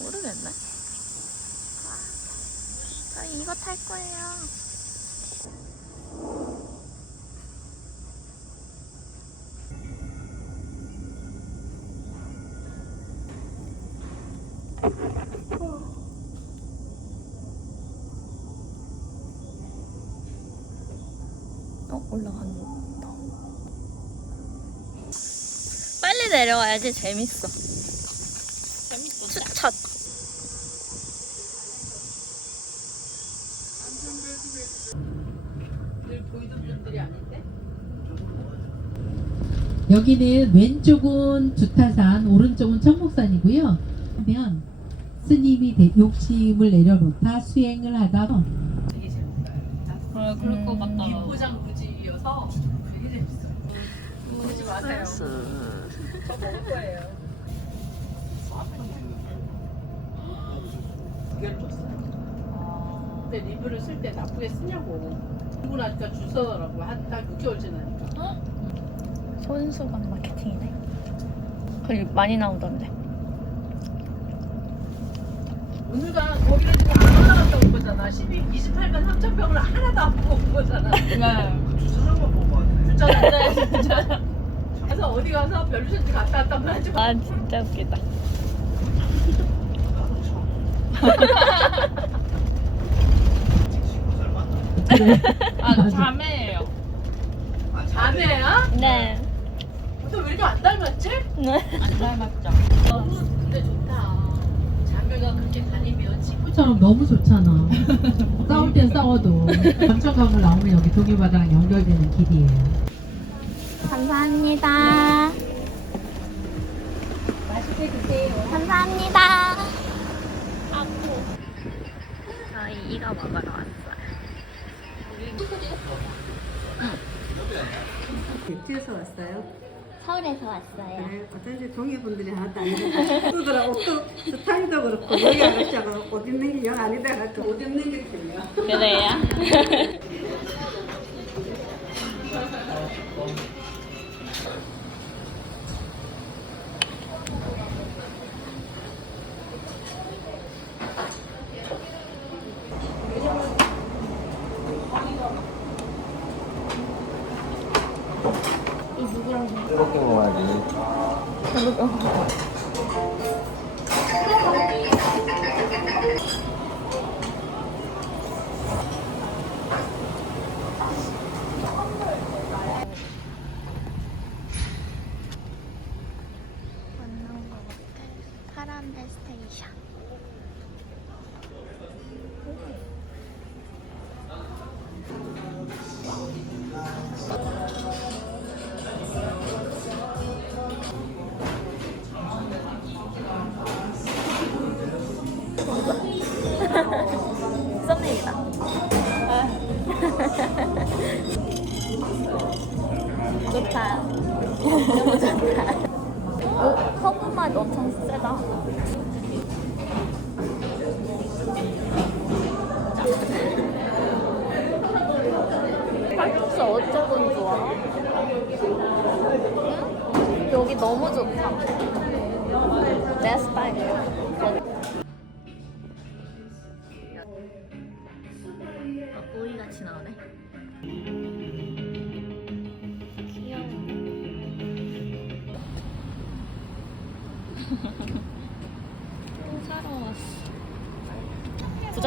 모르겠네. 저희 이거 탈 거예요. 어, 올라간다. 빨리 내려와야지 재밌어. 추천. 여기는 왼쪽은 두타산, 오른쪽은 청목산이고요. 그러면 스님이 대- 욕심을 내려놓다 수행을 하다 되게 재밌어요. 그래 그럴 것 같다. 비포장 부지여서 되게 재밌어요. 보지 마세요. 저 먹을 거예요. 두 개를 줬어요. 근데 리뷰를 쓸 때 나쁘게 쓰냐고. 그러고 나니까 줄 서더라고. 한딱 6개월 지나니까. 손수건 마케팅이네. 거기 많이 나오던데. 오늘가 거기를 지금 안 올라갔다 온 거잖아. 12, 28만 3천 병을 하나도 안 보고 온 거잖아. 네. 주차장만 보고 왔네. 주차장. 그래서 어디 가서 별루션지 갔다 하지 마. 아 진짜 웃기다. 아 자매예요. 자매야? 네. 너왜 이렇게 안 닮았지? 안 닮았죠. 너무 근데 좋다. 자매가 그렇게 다니면 친구처럼 처럼 너무 좋잖아. 싸울 땐 싸워도 감천강을 나오면 여기 동해바다랑 연결되는 길이에요. 감사합니다. 맛있게 드세요. 감사합니다. 저희 이거 먹으러 왔어요. 육지에서 왔어요? 서울에서 왔어요. 네, 어쩐지 동해 분들이 하나도 아니고 또더라 옷도 스타일도 그렇고 여기 아가씨가 옷 입는 게 영 아니다 옷 입는 게 틀려. 그래요? 이렇게 먹어야지. 만나 좋다. 너무 좋다. 오, 허브 맛 엄청 세다. 칼국수 어쩌군 좋아? 응? 여기 너무 좋다.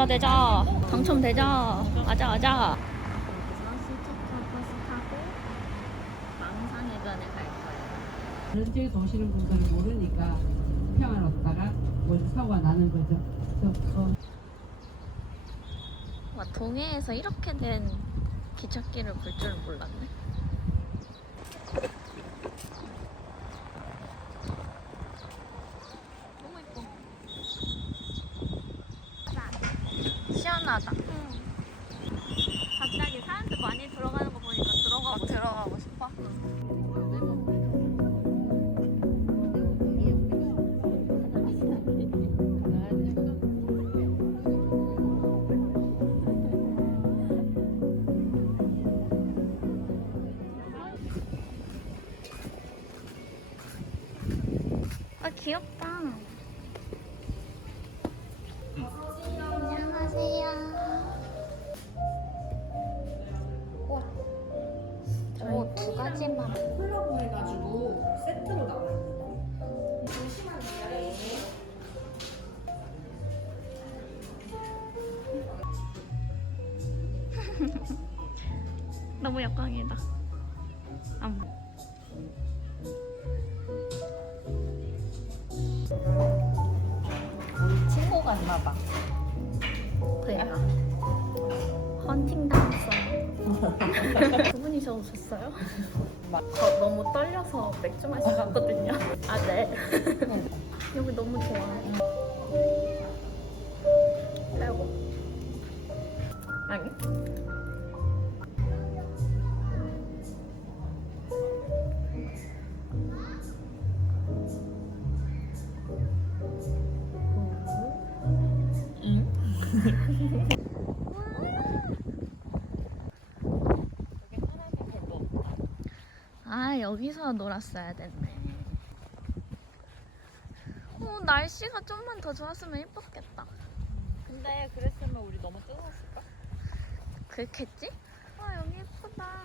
부자 되자. 당첨되자. 갈 거예요. 현지에서 오시는 분들은 모르니까 평안 없다가 뭘 사고가 나는 거죠. 그래서 어, 와 동해에서 이렇게 된 기찻길을 볼 줄은 몰랐네. 귀엽다. 안녕하세요. 우와. 저희 두 가지만. 콜라보 해가지고 세트로 나와 있는 거. 너무 역광이다. 같나 봐. 그니까. 헌팅 당했어. 두 분이서 오셨어요? 저 너무 떨려서 맥주 마시러 갔거든요. 아, 네. 여기 너무 좋아. 빼고. 아니. 아, 여기서 놀았어야 됐네. 어, 날씨가 좀만 더 좋았으면 예뻤겠다. 근데 그랬으면 우리 너무 뜨거웠을까? 그렇겠지? 아, 여기 예쁘다.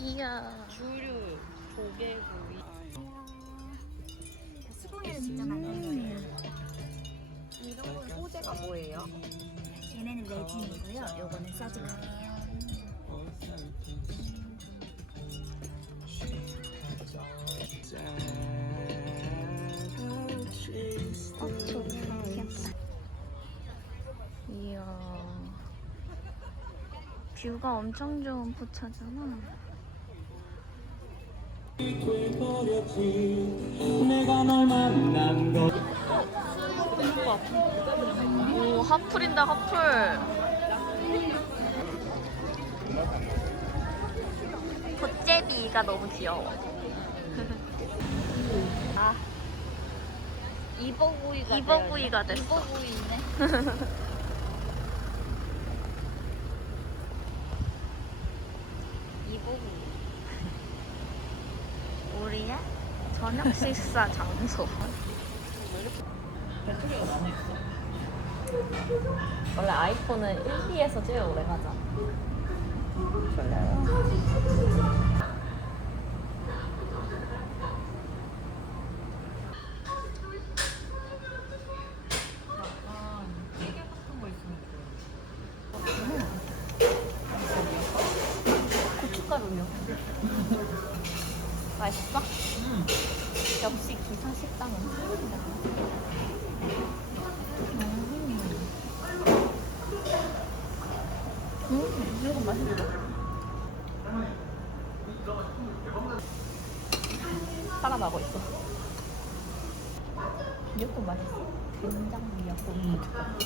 이야. 주류, 조개구이. 수공예를 직접 만든 거예요. 이런 소재가 뭐예요? 얘네는 레진이고요. 요거는 서지컬이에요. 어, 좋다. 귀엽다. 이야. 뷰가 엄청 좋은 포차잖아. 내가 널 만난 것 오, 하플인다, 하플. 돗제비가 너무 귀여워. 아, 이버구이가 이버구이가 됐어. 이버구이네. 이버구이. 우리의 저녁 식사 장소. 원래 아이폰은 1D에서 제일 오래 가잖아. 졸려요. 찌개 같은 거 있으면 고춧가루요. 맛있어? 응. 역시 기사 식당은 짱이다. 음. 음, 이건 맛있어. 살아나고 있어. 미역국 맛있어. 된장 미역국 고춧가루.